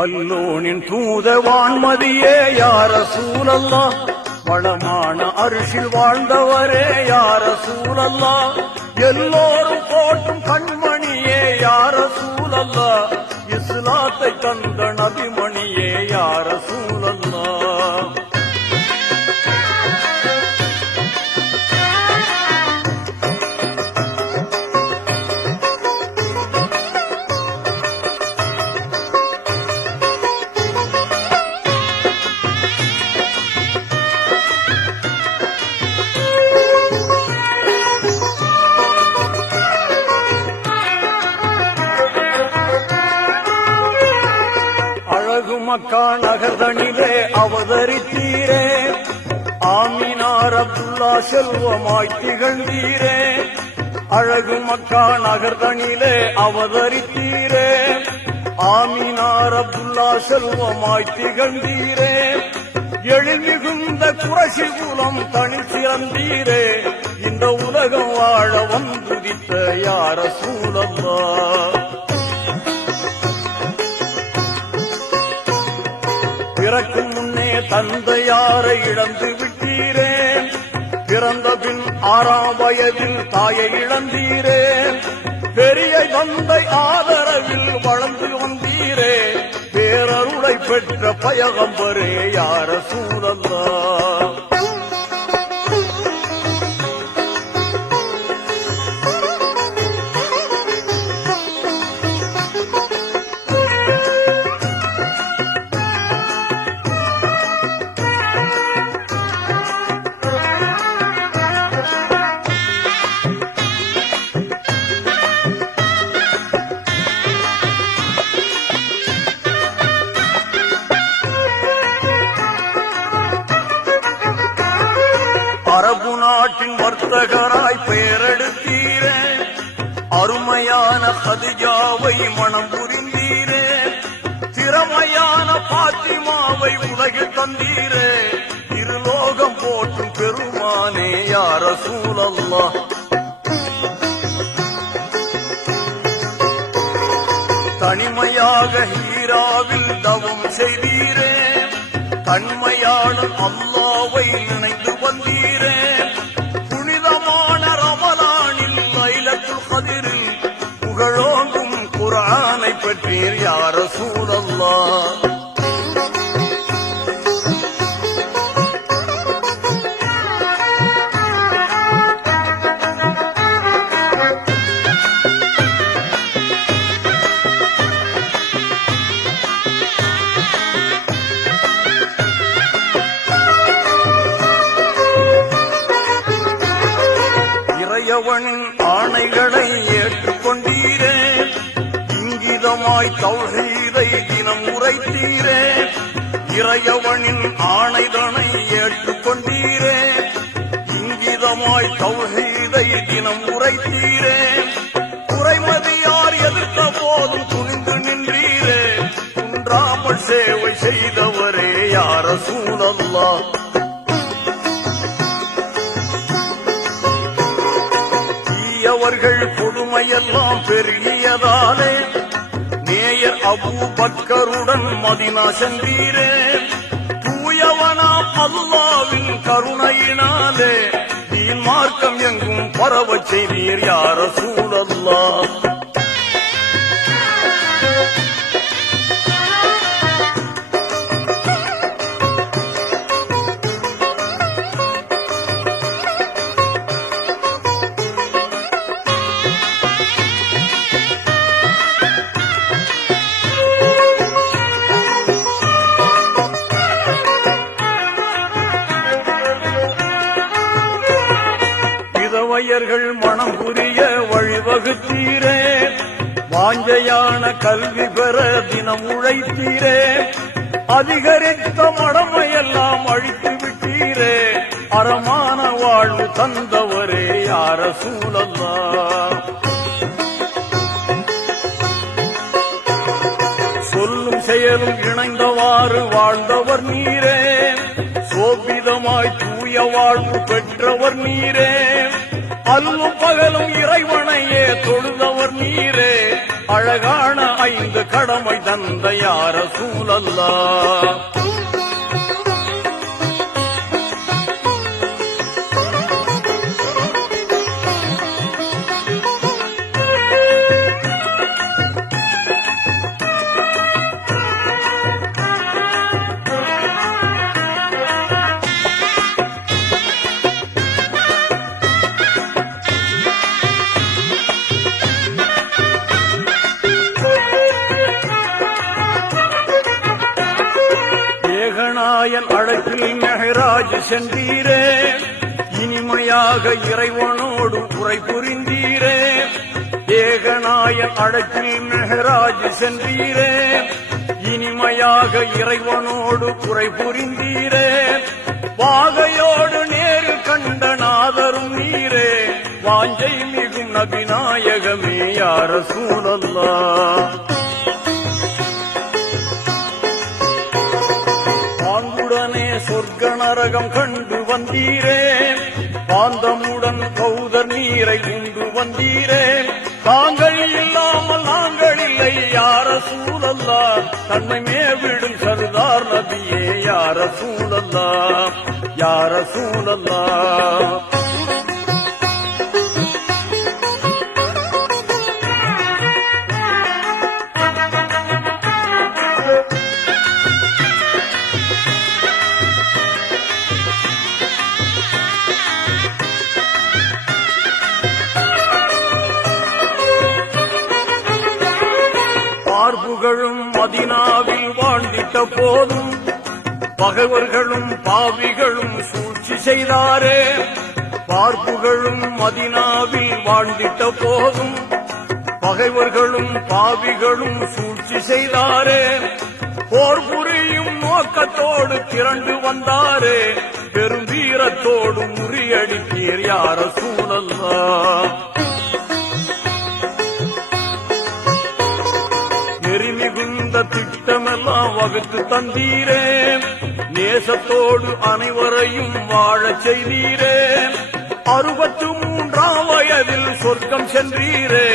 வல்லோனின் தூத வான்மதியே யா ரசூலல்லாஹ், வளமான அரிசில் வாழ்ந்தவரே யா ரசூலல்லாஹ், எல்லோரும் போற்றும் கண்மணியே யா ரசூலல்லாஹ், இஸ்லாத்தை தந்த நபிமணியே யா ரசூலல்லாஹ். மக்கா நகர்தனிலே அவதரித்தீரே, ஆமினார் அப்துல்லா செல்வமாய் திகழ்ந்தீரே. அழகு மக்கா நகர்தனிலே அவதரித்தீரே, ஆமினார் அப்துல்லா செல்வமாய் திகழ்ந்தீரே. எழில் மிகுந்த குறைஷி குலம் தனி சிறந்தீரே, இந்த உலகம் வாழ வந்துதித்த யா ரசூலல்லாஹ். பிறக்கும் முன்னே தந்தையாரை இழந்து விட்டீரே, பிறந்த பின் 6ஆம் வயதில் தாயை இழந்தீரே. பெரிய தந்தை ஆதரவில் வளர்ந்து வந்தீரே, பேரருளை பெற்ற பயகம்பரே யா ரசூலல்லாஹ். அரபு நாட்டின் வர்த்தகராய் பெயரெடுத்தீரே, அருமையான கதிஜாவை மனம் புரிந்தீரே. திறமையான பாத்திமாவை உலகில் தந்தீரே, இருலோகம் போற்றும் பெருமானே யா ரசூலல்லாஹ். தனிமையாக ஹீராவில் தவம் செய்தீரே, தன்மையாளர் அல்லாவை நினைந்து வந்தீரே. புனிதமான ரமலானில் லைலத்துல் கத்ரில் புகழோங்கும் குர்ஆனை பெற்றீர் யா ரசூலல்லாஹ். இறையவனின் ஆணைகளை ஏற்றுக்கொண்டீரே, இங்கிதமாய் தௌஹீதை தினம் உரைத்தீரே. இறையவனின் ஆணைதனை ஏற்றுக்கொண்டீரே, இங்கிதமாய் தௌஹீதை தினம் உரைத்தீரே. குறைமதியார் எதிர்த்த போதும் துணிந்து நின்றீரே, குன்றாமல் சேவை செய்தவரே யா ரசூலல்லாஹ். அவர்கள் கொடுமையெல்லாம் பெருகியதாலே நேயர் அபூபக்கருடன் மதீனா சென்றீரே. தூயவனாம் அல்லாஹ்வின் கருணையினாலே தீன் மார்க்கம் எங்கும் பரவச் செய்தீர் யா ரசூலல்லாஹ். விதவையர்கள் மனம் புரிய வழிவகுத்தீரே, வாஞ்சையான கல்வி பெற தினம் உழைத்தீரே. அதிகரித்த மடமையெல்லாம் அழித்து விட்டீரே, அறமான வாழ்வு தந்தவரே யா ரசூலல்லாஹ். சொல்லும் செயலும் இணைந்தவாறு வாழ்ந்தவர் நீரே, சோபிதமாய் தூய வாழ்வு பெற்றவர் நீரே. அல்லும் பகலும் இறைவனையே தொழுதவர் நீரே, அழகான 5 கடமை தந்த யா ரசூலல்லாஹ். ஏகநாயன் அழைப்பில் மெஹராஜ் சென்றீரே, இனிமையாக இறைவனோடு உரை புரிந்தீரே. ஏகநாயன் அழைப்பில் மெஹராஜ் சென்றீரே, இனிமையாக இறைவனோடு உரை புரிந்தீரே. வாகையோடு நேரில் கண்ட நாதரும் நீரே, வாஞ்சை மிகும் நபிநாயகமே யா ரசூலல்லாஹ். பாங்குடனே சொர்க்க நரகம் கண்டு வந்தீரே, பாந்தமுடன் கௌதர் நீரை உண்டு வந்தீரே. தாங்கள் இல்லாமல் நாங்கள் இல்லை யா ரசூலல்லாஹ், தன்மை மேவிடும் சர்தார் நபியே யா ரசூலல்லாஹ், யா ரசூலல்லாஹ். பார்ப்புகளும் மதினாவில் வாழ்ந்திட்ட போதும், பகைவர்களும் பாவிகளும் சூழ்ச்சி செய்தாரே. பார்ப்புகளும் மதினாவில் வாழ்ந்திட்ட போதும், பகைவர்களும் பாவிகளும் சூழ்ச்சி செய்தாரே. போர் புரியும் நோக்கத்தோடு திரண்டு வந்தாரே, பெரும் வீரத்தோடு முறியடித்தீர் யா ரசூலல்லாஹ். நெறிமிகுந்த திட்டமெல்லாம் வகுத்து தந்தீரே, நேசத்தோடு அனைவரையும் வாழச் செய்தீரே. 63ஆம் வயதில் சொர்க்கம் சென்றீரே,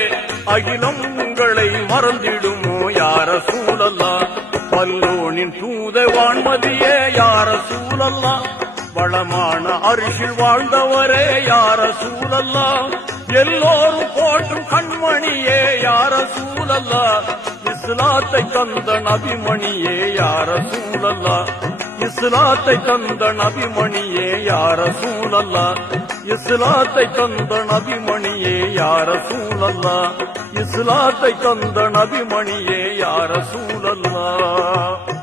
அகிலம் உங்களை மறந்திடுமோ யா ரசூலல்லாஹ். பல்லோனின் தூத வான்மதியே யா ரசூலல்லாஹ், வளமான அரிசில் வாழ்ந்தவரே யா ரசூலல்லாஹ். எல்லோரும் போற்றும் கண்மணியே யா ரசூலல்லாஹ், இஸ்லாத்தை தந்த நபிமணியே யா ரசூலல்லாஹ். இஸ்லாத்தை தந்த நபிமணியே யா ரசூலல்லாஹ், இஸ்லாத்தை தந்த நபிமணியே யா ரசூலல்லாஹ், இஸ்லாத்தை தந்த நபிமணியே யா ரசூலல்லாஹ்.